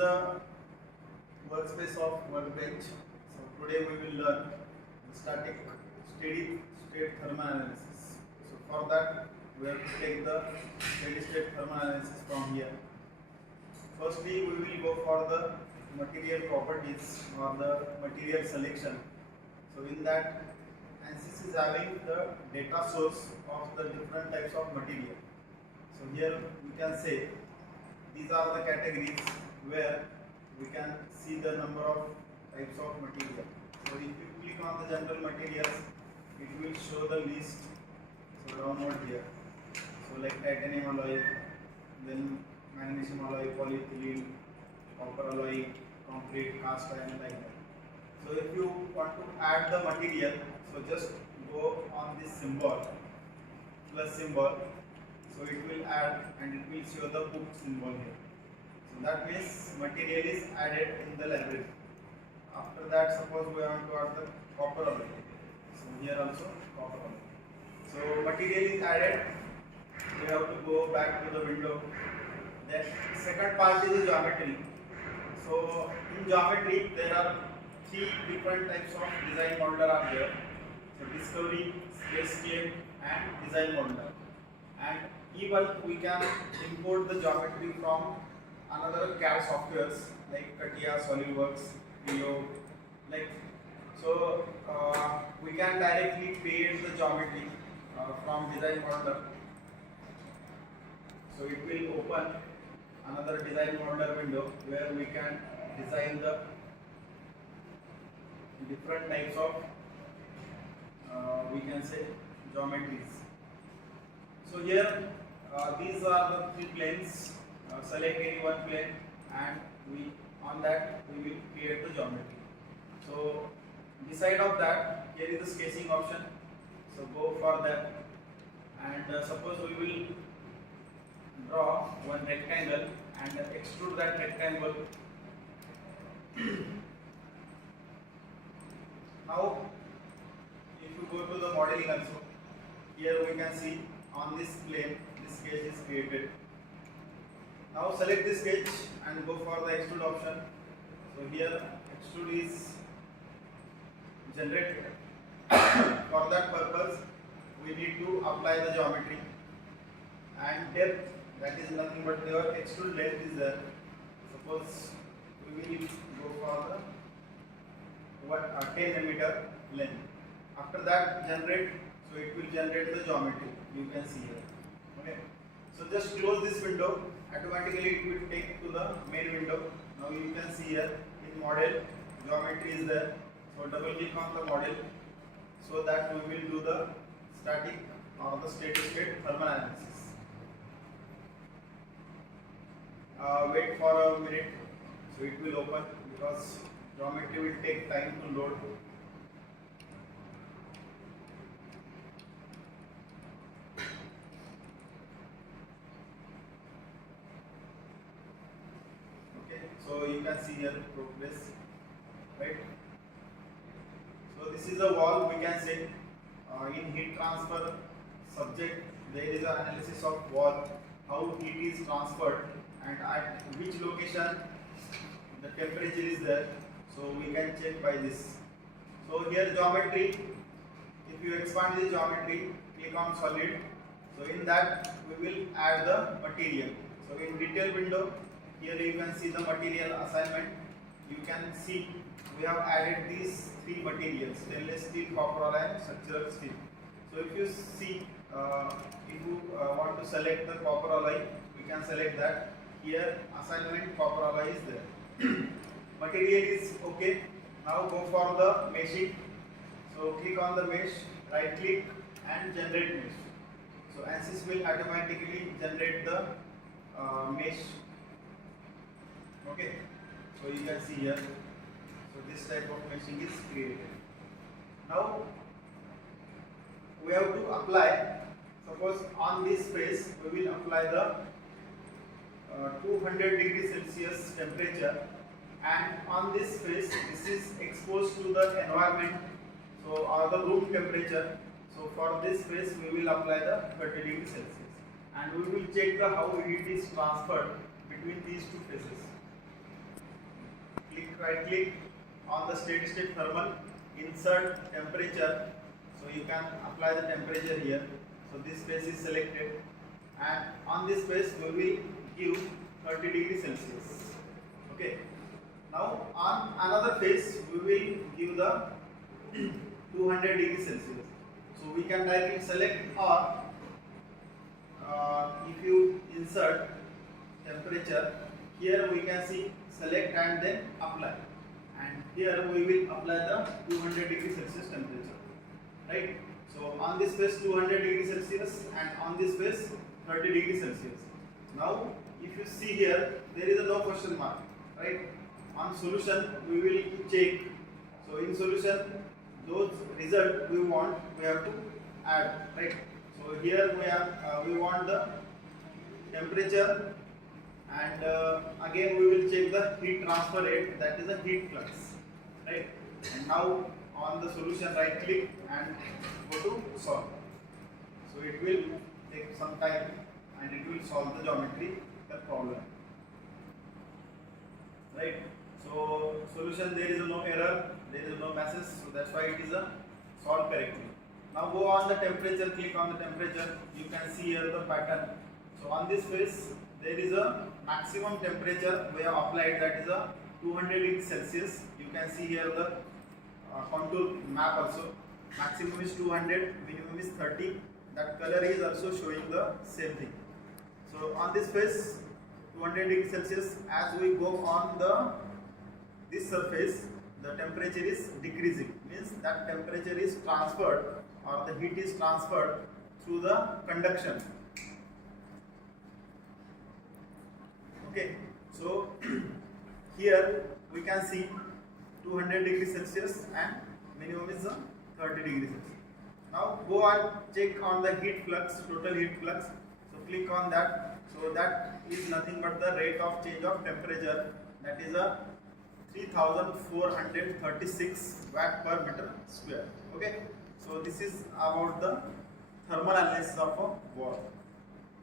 the workspace of workbench. So today we will learn static steady state thermal analysis. So for that we have to take the steady state thermal analysis from here. Firstly, we will go for the material properties or the material selection. So in that, ANSYS is having the data source of the different types of material. So here we can say these are the categories where we can see the number of types of material. So if you click on the general materials, it will show the list. So downward here. So like titanium alloy, then magnesium alloy, polyethylene, copper alloy, concrete, cast iron, like that. So if you want to add the material, so just go on this symbol, plus symbol. So it will add and it will show the book symbol here. So that means material is added in the library. After that, suppose we want to add the copper alloy. So here also copper alloy. So material is added. We have to go back to the window. Then second part is the geometry. So in geometry there are three different types of design model are there. So discovery, spacescape and design model. And even we can import the geometry from another CAD softwares like CATIA, SolidWorks, Rio, like so we can directly create the geometry from design model. So it will open another design model window where we can design the different types of we can say geometries. So here these are the three planes. Select any one plane and we on that we will create the geometry. So beside of that, here is the sketching option. So go for that and suppose we will draw one rectangle and extrude that rectangle. Now if you go to the modeling also, here we can see on this plane this sketch is created. Now select this sketch and go for the extrude option. So here extrude is generated. For that purpose we need to apply the geometry and depth, that is nothing but your extrude length is there. Suppose we will go for the 10 mm length. After that generate, so it will generate the geometry, you can see here. Okay, so just close this window, automatically it will take to the main window. Now you can see here in model geometry is there. So double click on the model so that we will do the static or the steady state thermal analysis. Wait for a minute, so it will open because geometry will take time to load. Okay, so you can see here progress, right? So this is a wall, we can say in heat transfer subject there is an analysis of wall, how heat is transferred and at which location the temperature is there. So we can check by this. So here geometry, if you expand the geometry, click on solid. So in that we will add the material. So in detail window, here you can see the material assignment. You can see we have added these three materials: stainless steel, copper alloy and structural steel. So if you see, if you want to select the copper alloy, we can select that. Here assignment copper alloy is there. Material is okay. Now go for the meshing. So click on the mesh, right click and generate mesh. So ANSYS will automatically generate the mesh. Okay, so you can see here. So this type of meshing is created. Now we have to apply. Suppose on this face we will apply the 200 degrees Celsius temperature, and on this face this is exposed to the environment, so or the room temperature. So for this face we will apply the 30 degrees Celsius and we will check the how heat is transferred between these two phases. right click on the steady state thermal, insert temperature. So you can apply the temperature here. So this space is selected, and on this space we will give 30 degrees Celsius. Okay. Now on another face we will give the 200 degrees Celsius. So we can directly select, or if you insert temperature, here we can see select and then apply, and here we will apply the 200 degrees Celsius temperature, right? So on this face 200 degrees Celsius, and on this face 30 degrees Celsius. Now if you see here, there is no question mark, right? On solution we will check. So in solution, those result we want, we have to add, right? So here we want the temperature, and again we will check the heat transfer rate, that is the heat flux, right? And now on the solution right click and go to solve. So it will take some time and it will solve the geometrical problem, right? So solution, there is no error, there is no message, so that's why it is a solved correctly. Now go on the temperature, click on the temperature, you can see here the pattern. So on this face there is a maximum temperature we have applied, that is a 200 degrees Celsius. You can see here the contour map also. Maximum is 200, minimum is 30. That color is also showing the same thing. So on this face 200 degrees Celsius, as we go on this surface, the temperature is decreasing, means that temperature is transferred, or the heat is transferred through the conduction. Okay, so here we can see 200 degrees Celsius and minimum is 30 degrees Celsius. Now go and check on the heat flux, total heat flux. So click on that. So that is nothing but the rate of change of temperature, that is a 3436 watt per meter square. Okay, so this is about the thermal analysis of a wall.